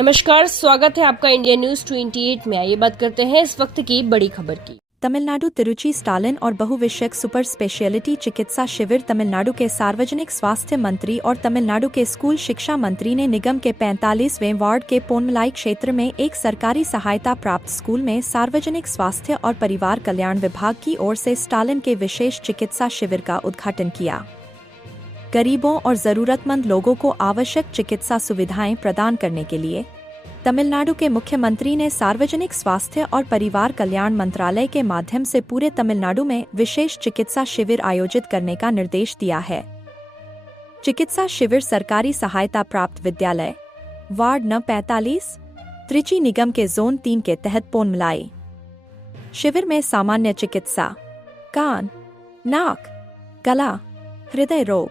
नमस्कार, स्वागत है आपका इंडिया न्यूज 28 में। आइए बात करते हैं इस वक्त की बड़ी खबर की। तमिलनाडु तिरुचि स्टालिन और बहुविषयक सुपर स्पेशलिटी चिकित्सा शिविर। तमिलनाडु के सार्वजनिक स्वास्थ्य मंत्री और तमिलनाडु के स्कूल शिक्षा मंत्री ने निगम के 45वें वार्ड के पोनमलाई क्षेत्र में एक सरकारी सहायता प्राप्त स्कूल में सार्वजनिक स्वास्थ्य और परिवार कल्याण विभाग की ओर से स्टालिन के विशेष चिकित्सा शिविर का उद्घाटन किया। गरीबों और जरूरतमंद लोगों को आवश्यक चिकित्सा सुविधाएं प्रदान करने के लिए तमिलनाडु के मुख्यमंत्री ने सार्वजनिक स्वास्थ्य और परिवार कल्याण मंत्रालय के माध्यम से पूरे तमिलनाडु में विशेष चिकित्सा शिविर आयोजित करने का निर्देश दिया है। चिकित्सा शिविर सरकारी सहायता प्राप्त विद्यालय वार्ड नंबर 45 त्रिची निगम के जोन 3 के तहत पोनमलाई। शिविर में सामान्य चिकित्सा, कान, नाक, गला, हृदय रोग,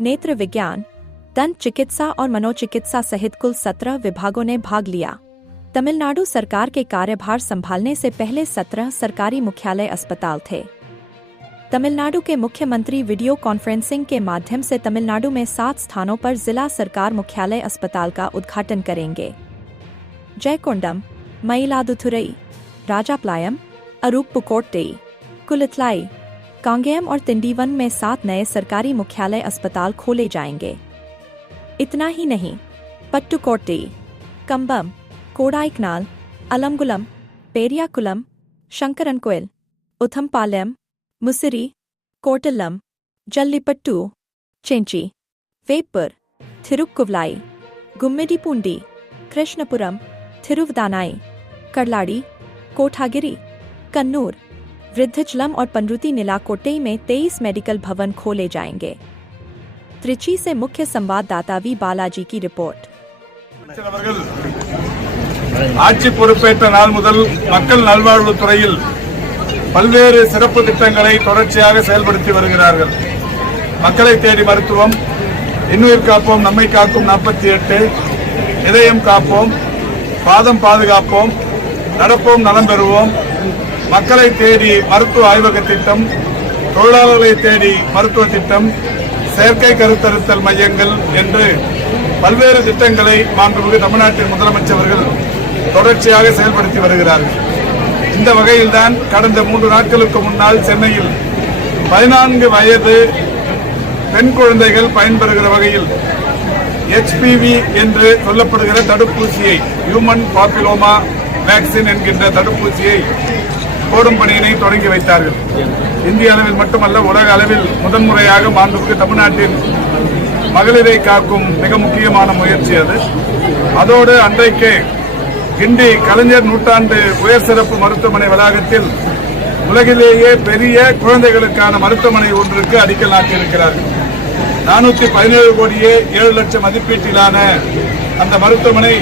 नेत्र विज्ञान, दंत चिकित्सा और मनोचिकित्सा सहित कुल 17 विभागों ने भाग लिया। तमिलनाडु सरकार के कार्यभार संभालने से पहले 17 सरकारी मुख्यालय अस्पताल थे। तमिलनाडु के मुख्यमंत्री वीडियो कॉन्फ्रेंसिंग के माध्यम से तमिलनाडु में 7 स्थानों पर जिला सरकार मुख्यालय अस्पताल का उद्घाटन करेंगे। जयकोंडम, मयिलादुथुरई, राजाप्लायम, अरुप्पुकोट्टई, कुलिथलाई, कांगेयम और तिंडीवन में 7 नए सरकारी मुख्यालय अस्पताल खोले जाएंगे। इतना ही नहीं, पट्टुकोट्टई, कंबम, कोडाइकनाल, अलमगुलम, पेरियाकुलम, शंकरनकोइल, उथमपालयम, मुसिरी, कोर्टल्लम, जल्लीपट्टू, चेंची, वेप्पर, थिरुक्कुवलाई, गुम्मिडीपूंडी, कृष्णपुरम, थिरुवदानाई, करलाड़ी, कोठागिरी, कन्नूर, वृद्धचलम और पनरुती निलाकोट्टई में 23 मेडिकल भवन खोले जाएंगे। त्रिची से मुख्य संवाददाता वी बालाजी की रिपोर्ट। ஆட்சி பொறுப்பேற்ற நாள் முதல் மக்கள் நல்வாழ்வுத் துறையில் பல்வேறு சிறப்பு திட்டங்களை தொடர்ச்சியாக செயல்படுத்தி வருகிறார்கள். மக்களை தேடி மருத்துவம், இன்னுயிர் காப்போம், நம்மை காக்கும் 48, இதயம் காப்போம், பாதம் பாதுகாப்போம், நடப்போம் நலம் பெறுவோம், மக்களை தேடி மருத்துவ ஆய்வக திட்டம், தொழிலாளர்களை தேடி மருத்துவ திட்டம், செயற்கை கருத்தறுத்தல் மையங்கள் என்று பல்வேறு திட்டங்களை மாண்புமிகு தமிழ்நாட்டின் முதலமைச்சர்கள் தொடர்ச்சியாக செயல்படுத்தி வருகிறார்கள். இந்த வகையில்தான் கடந்த 3 நாட்களுக்கு முன்னால் சென்னையில் 14 வயது பெண் குழந்தைகள் பயன்பெறுகிற வகையில் HPV என்று சொல்லப்படுகிற தடுப்பூசியை, ஹியூமன் பாப்பிலோமா வேக்சின் என்கின்ற தடுப்பூசியை போடும் பணியினை தொடங்கி வைத்தார்கள். இந்திய அளவில் மட்டுமல்ல, உலக அளவில் முதன்முறையாக மாண்புமிகு தமிழ்நாட்டின் மகளிரை காக்கும் மிக முக்கியமான முயற்சி அது. அதோடு அன்றைக்கு கிண்டி கலைஞர் நூற்றாண்டு உயர் சிறப்பு மருத்துவமனை வளாகத்தில் உலகிலேயே பெரிய குழந்தைகளுக்கான மருத்துவமனை ஒன்றுக்கு அடிக்கல் நாட்டியிருக்கிறார்கள். 417 கோடியே 7 லட்சம் மதிப்பீட்டிலான அந்த மருத்துவமனை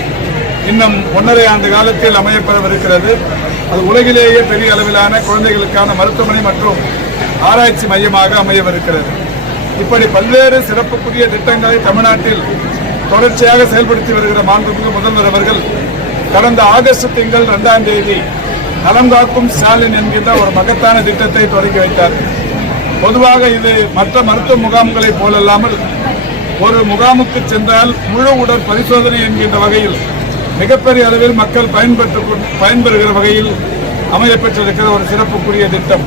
இன்னும் 1.5 ஆண்டு காலத்தில் அமையப்பெறவிருக்கிறது. அது உலகிலேயே பெரிய அளவிலான குழந்தைகளுக்கான மருத்துவமனை மற்றும் ஆராய்ச்சி மையமாக அமையவிருக்கிறது. இப்படி பல்வேறு சிறப்புக்குரிய திட்டங்களை தமிழ்நாட்டில் தொடர்ச்சியாக செயல்படுத்தி வருகிற மாண்புமிகு முதல்வர் அவர்கள் கடந்த ஆகஸ்ட் திங்கள் 2ஆம் தேதி நலம் காக்கும் ஸ்டாலின் என்கின்ற ஒரு மகத்தான திட்டத்தை தொடங்கி வைத்தார். பொதுவாக இது மற்ற மருத்துவ முகாம்களைப் போலல்லாமல் ஒரு முகாமுக்கு சென்றால் முழு உடல் பரிசோதனை என்கின்ற வகையில் மிகப்பெரிய அளவில் மக்கள் பயன்பெறுகிற வகையில் அமையப்பெற்றிருக்கிற ஒரு சிறப்புக்குரிய திட்டம்.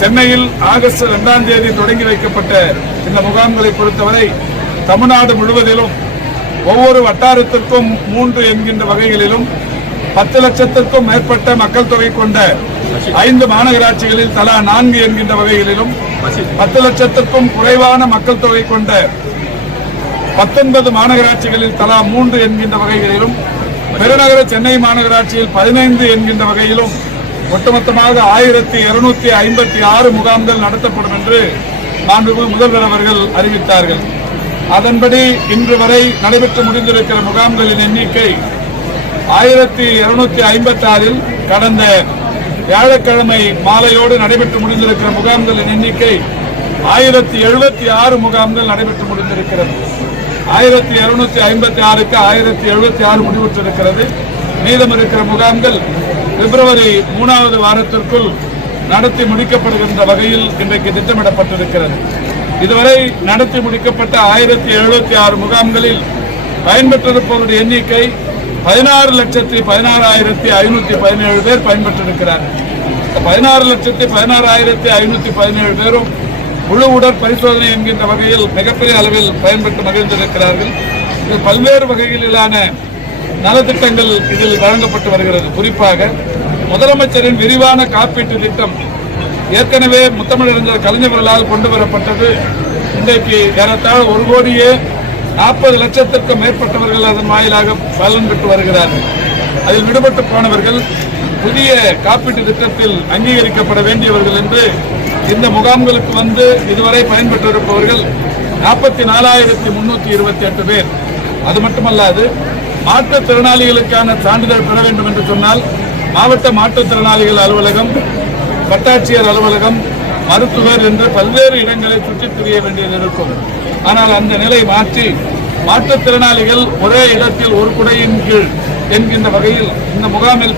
சென்னையில் ஆகஸ்ட் 2ஆம் தேதி தொடங்கி வைக்கப்பட்ட இந்த முகாம்களை பொறுத்தவரை தமிழ்நாடு முழுவதிலும் ஒவ்வொரு வட்டாரத்திற்கும் 3 என்கின்ற வகைகளிலும் 10 லட்சத்திற்கும் மேற்பட்ட மக்கள் தொகை கொண்ட 5 மாநகராட்சிகளில் தலா 4 என்கின்ற வகைகளிலும் 10 லட்சத்திற்கும் குறைவான மக்கள் தொகை கொண்ட 19 மாநகராட்சிகளில் தலா 3 என்கின்ற வகைகளிலும் பெருநகர சென்னை மாநகராட்சியில் 15 என்கின்ற வகையிலும் ஒட்டுமொத்தமாக 1256 முகாம்கள் நடத்தப்படும் என்று மாண்புமிகு முதல்வர் அவர்கள் அறிவித்தார்கள். அதன்படி இன்று வரை நடைபெற்று முடிந்திருக்கிற முகாம்களின் எண்ணிக்கை 1256. கடந்த வியாழக்கிழமை மாலையோடு நடைபெற்று முடிந்திருக்கிற முகாம்களின் எண்ணிக்கை 1076 முகாம்கள் நடைபெற்று முடிந்திருக்கிறது. 1256க்கு 1076 முடிவுற்றிருக்கிறது. மீதம் இருக்கிற முகாம்கள் பிப்ரவரி 3வது வாரத்திற்குள் நடத்தி முடிக்கப்படுகின்ற வகையில் இன்றைக்கு திட்டமிடப்பட்டிருக்கிறது. இதுவரை நடத்தி முடிக்கப்பட்ட 1076 முகாம்களில் பயன்பெற்றிருப்பவருடைய எண்ணிக்கை 16,16,517 பேர் பயன்பெற்றிருக்கிறார்கள். 16,16,517 பேரும் முழு உடற் பரிசோதனை என்கின்ற வகையில் மிகப்பெரிய அளவில் பயன்பெற்று மகிழ்ந்திருக்கிறார்கள். இதில் பல்வேறு வகைகளிலான நலத்திட்டங்கள் இதில் வழங்கப்பட்டு வருகிறது. குறிப்பாக முதலமைச்சரின் விரிவான காப்பீட்டு திட்டம் ஏற்கனவே முத்தமிழறிஞர் கலைஞர்களால் கொண்டு வரப்பட்டது. இன்றைக்கு ஏறத்தாழ 1,40,00,000 மேற்பட்டவர்கள் அதன் வாயிலாக பலன் பெற்று வருகிறார்கள். அதில் விடுபட்டு போனவர்கள் புதிய காப்பீட்டு திட்டத்தில் அங்கீகரிக்கப்பட வேண்டியவர்கள் என்று இந்த முகாம்களுக்கு வந்து இதுவரை பயன்பெற்றிருப்பவர்கள் 44,328 பேர். அது மட்டுமல்லாது மாற்றுத்திறனாளிகளுக்கான சான்றிதழ் பெற வேண்டும் என்று சொன்னால் மாவட்ட மாற்றுத்திறனாளிகள் அலுவலகம், வட்டாட்சியர் அலுவலகம், மருத்துவர் என்று பல்வேறு இடங்களை சுற்றித் திரிய வேண்டியது இருக்கும். ஆனால் அந்த நிலை மாற்றி மாற்றுத்திறனாளிகள் ஒரே இடத்தில் ஒரு குடையின் கீழ் என்கின்ற வகையில் இந்த முகாமில்